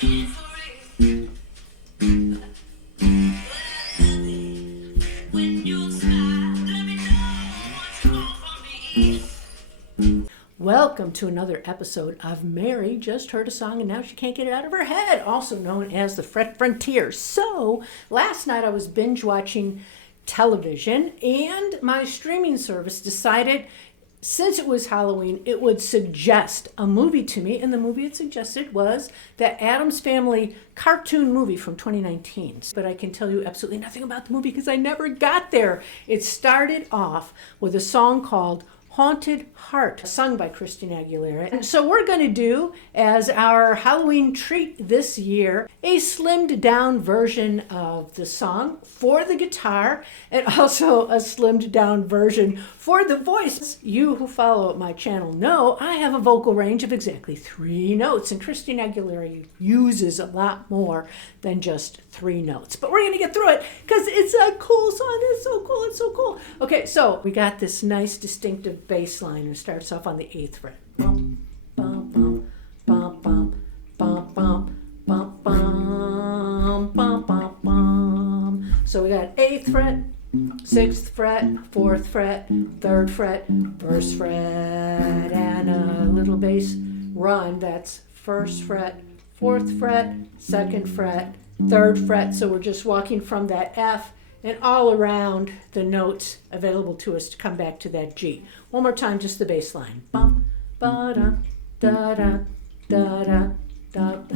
Welcome to another episode of Mary Just Heard a Song and Now She Can't Get It Out of Her Head, also known as the Fret Frontier. So, last night I was binge watching television and my streaming service decided, since it was Halloween, it would suggest a movie to me, and the movie it suggested was that Addams Family cartoon movie from 2019. But I can tell you absolutely nothing about the movie because I never got there. It started off with a song called Haunted Heart, sung by Christina Aguilera. And so we're going to do, as our Halloween treat this year, a slimmed down version of the song for the guitar and also a slimmed down version for the voice. You who follow my channel know I have a vocal range of exactly 3 notes, and Christina Aguilera uses a lot more than just 3 notes. But we're going to get through it because it's a cool song. It's so cool. It's so cool. Okay, so we got this nice distinctive bass line and starts off on the 8th fret. Bum, bum, bum, bum, bum, bum, bum, bum, bum, bum, bum, bum. So we got 8th fret, 6th fret, 4th fret, 3rd fret, 1st fret, and a little bass run. That's 1st fret, 4th fret, 2nd fret, 3rd fret. So we're just walking from that F and all around the notes available to us to come back to that G. One more time, just the bass line. Bum, ba da da da da da da da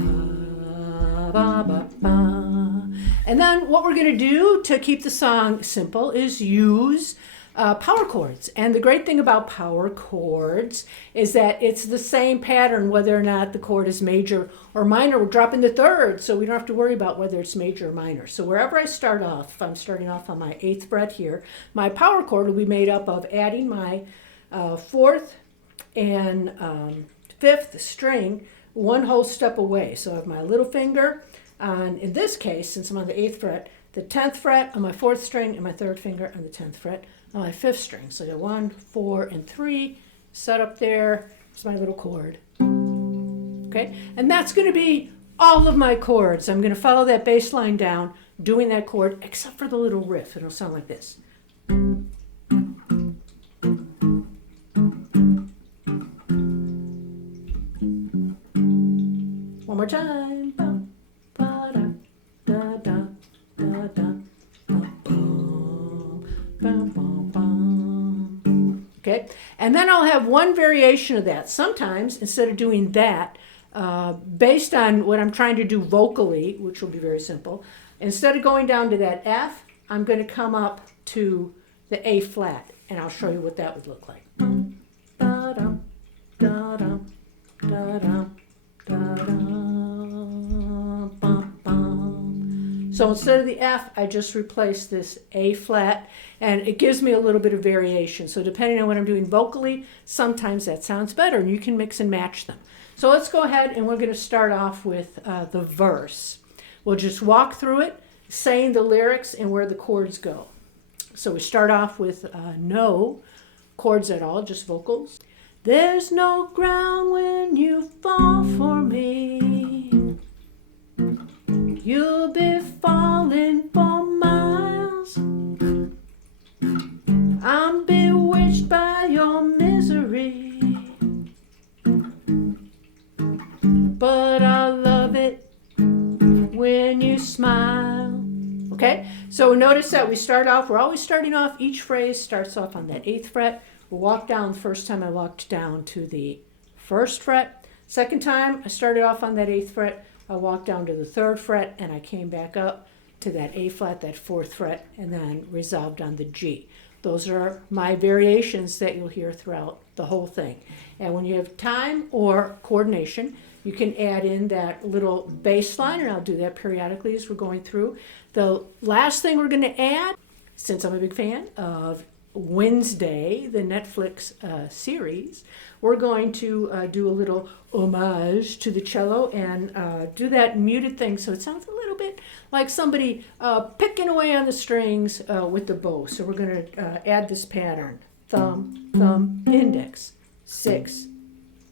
ba ba ba. And then what we're going to do to keep the song simple is use power chords. And the great thing about power chords is that it's the same pattern whether or not the chord is major or minor. We're dropping the 3rd, so we don't have to worry about whether it's major or minor. So wherever I start off, if I'm starting off on my 8th fret here, my power chord will be made up of adding my 4th and 5th string one whole step away. So I have my little finger on, in this case, since I'm on the 8th fret, the 10th fret on my 4th string and my 3rd finger on the 10th fret on my 5th string. So I got 1, 4, and 3 set up there. It's my little chord. Okay, and that's going to be all of my chords. I'm going to follow that bass line down, doing that chord, except for the little riff. It'll sound like this. One more time. Bum, ba, da, da, da, da, da, bum, bum, bum, bum. Okay, and then I'll have one variation of that. Sometimes, instead of doing that, based on what I'm trying to do vocally, which will be very simple, instead of going down to that F, I'm going to come up to the A flat, and I'll show you what that would look like. Da-dum, da-dum, da-dum, da-dum, bum, bum. So instead of the F, I just replace this A flat, and it gives me a little bit of variation. So depending on what I'm doing vocally, sometimes that sounds better, and you can mix and match them. So let's go ahead, and we're going to start off with the verse. We'll just walk through it, saying the lyrics and where the chords go. So we start off with no chords at all, just vocals. There's no ground when you fall for me. You'll be falling for miles. I'm bewitched by your misery. But I love it when you smile. Okay, so notice that we start off, we're always starting off, each phrase starts off on that 8th fret. We'll walk down, the first time I walked down to the 1st fret. Second time I started off on that 8th fret, I walked down to the 3rd fret, and I came back up to that A flat, that 4th fret, and then resolved on the G. Those are my variations that you'll hear throughout the whole thing. And when you have time or coordination, you can add in that little bass line, and I'll do that periodically as we're going through. The last thing we're going to add, since I'm a big fan of Wednesday, the Netflix series, we're going to do a little homage to the cello and do that muted thing so it sounds a little bit like somebody picking away on the strings with the bow. So we're going to add this pattern. Thumb, thumb, index, 6,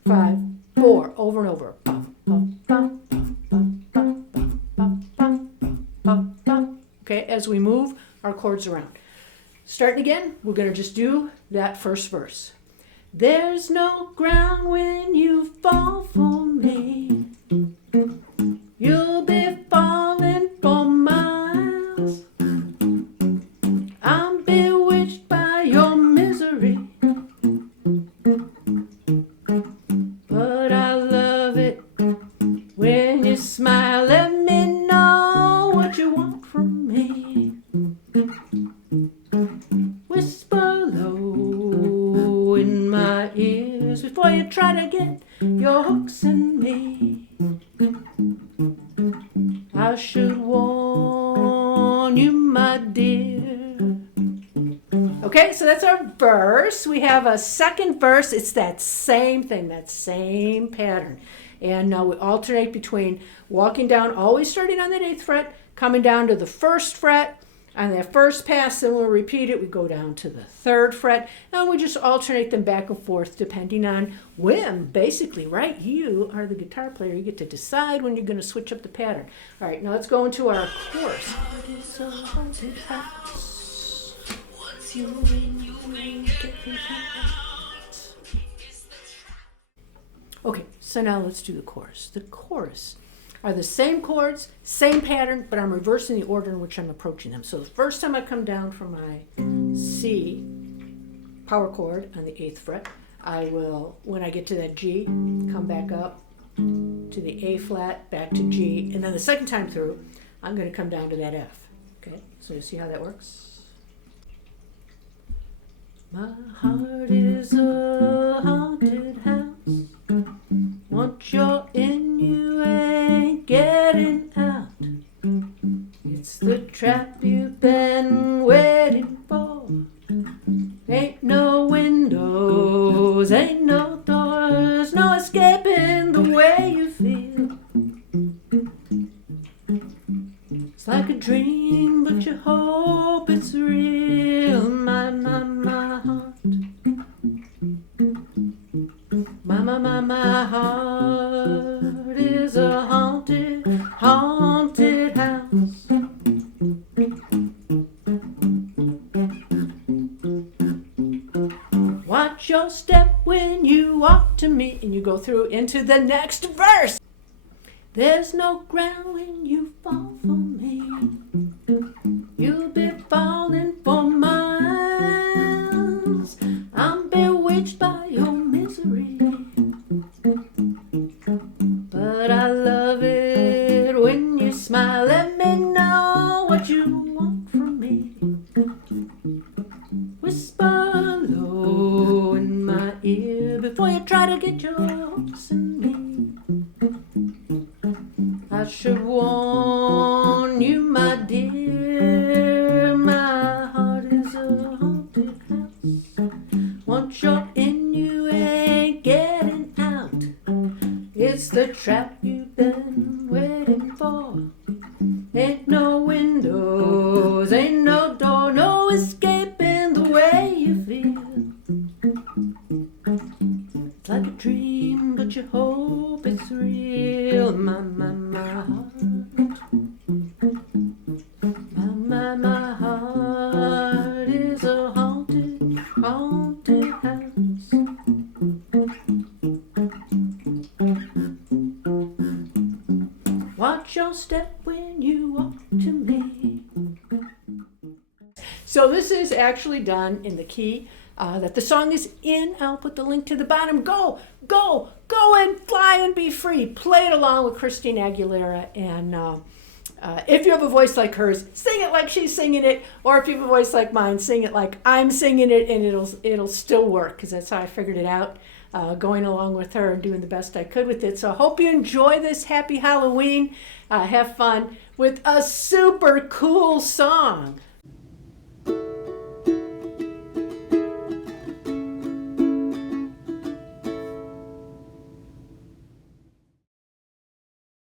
5, 4, over and over. Bum, bum, bum, bum, bum. as we move our chords around. Starting again, we're going to just do that first verse. There's no ground when you fall for me. You'll be falling for miles. I'm bewitched by your misery. But I love it when you smile. Let me know what you want from me. Whisper low in my ears before you try to get your hooks in me. I should warn you, my dear. Okay, so that's our verse. We have a second verse. It's that same thing, that same pattern. And now we alternate between walking down, always starting on that 8th fret, coming down to the 1st fret. On that first pass, then we'll repeat it. We go down to the 3rd fret, and we just alternate them back and forth depending on whim, basically, right? You are the guitar player. You get to decide when you're going to switch up the pattern. All right, now let's go into our chorus. Okay, so now let's do the chorus. The chorus are the same chords, same pattern, but I'm reversing the order in which I'm approaching them. So the first time I come down from my C power chord on the 8th fret, I will, when I get to that G, come back up to the A flat, back to G, and then the second time through, I'm going to come down to that F. Okay, so you see how that works? My heart is a haunted house. Once you're in, you ain't getting out. It's the trap you've been waiting for. Ain't no windows, ain't no doors, no escaping the way you feel. It's like a dream, but you hope it's real. My heart. My heart is a haunted, haunted house. Watch your step when you walk to me, and you go through into the next verse. There's no ground when you fall for me. You'll be falling for miles. I'm bewitched by your misery. But I love it when you smile. Let me know what you want from me. Whisper low in my ear before you try to get your hopes in me. I should warn you, my dear, my heart is a haunted house. Once you're in, you ain't getting out. It's the trap you've been waiting for. Ain't no windows, ain't no door, no escaping the way you feel. It's like a dream, but you hope it's real. My heart. My heart is a haunted, haunted house. Watch your step when you walk to me. So this is actually done in the key that the song is in. I'll put the link to the bottom. Go and fly and be free. Play it along with Christina Aguilera. And if you have a voice like hers, sing it like she's singing it. Or if you have a voice like mine, sing it like I'm singing it, and it'll still work, because that's how I figured it out, going along with her and doing the best I could with it. So I hope you enjoy this. Happy Halloween. Have fun with a super cool song.